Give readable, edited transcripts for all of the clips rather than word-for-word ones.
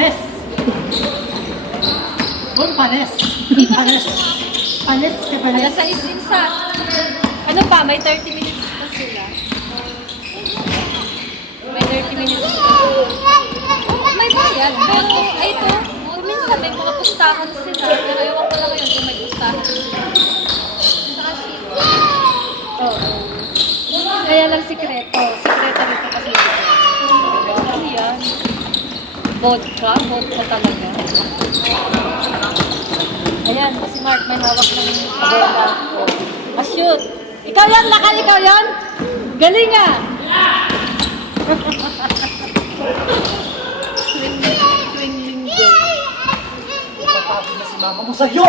panes. Bon panes. Panes. Panes ka panes. Alas 6 insa. Ano pa? May 30 minutes pa sila. May 30 minutes pa. May bayad. Pero, ay ito. Minsan may mga pustahan sila. Pero ewan ko lang ngayon kung may pustahan sila. Saka ship. Oo. Kaya lang sikreto. Sikreto rito kasi. Ano yan? Vodka? Vodka talaga. Ayan, si Mark may hawak ng vodka. Ah, shoot! Ikaw yan, Lakal! Ikaw yan! Galing ah! Swing linggo. Sabi na si mama mo sa'yo!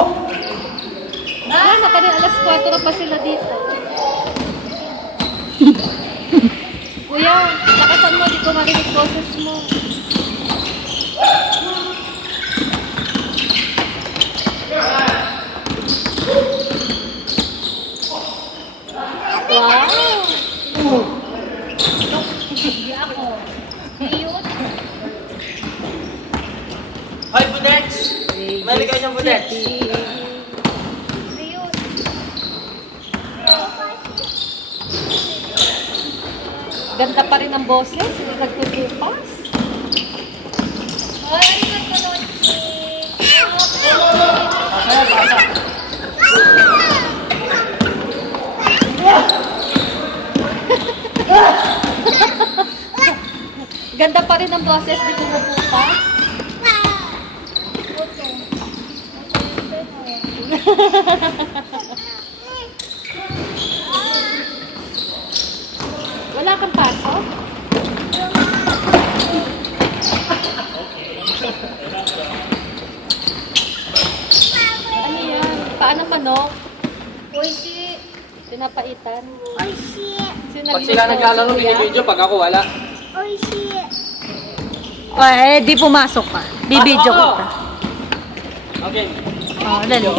Ah, nakarin alas 4 na pa sila dito. Kuya, lakasan mo, di ko marinig boses mo. Wow! Hindi ako. Cute. Hoy, Budets! Mali kayo ng Budets! Cute. Ganda pa rin ang boses, hindi nagkukupas. Hoy, ano nagkukunsi? Masaya, bata! Ganda pa rin ang boses, di kumukupas. Wala kang pasok? Ano yan? Paano manok? Oishi. Pinapaitan. Oishi. Pag sila naglalaro, binibidyo. Pag ako, wala. Oishi. Eh, di pumasok ka. Bibidyo Pasok kita. Okay. Oh, dali.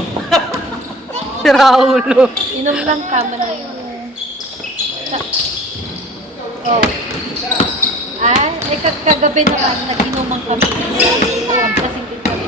Si Raulo. Inom lang, tama na yun. Oh. Ah, eh kagabi naman, nag-inuman kami. Kasing din kami.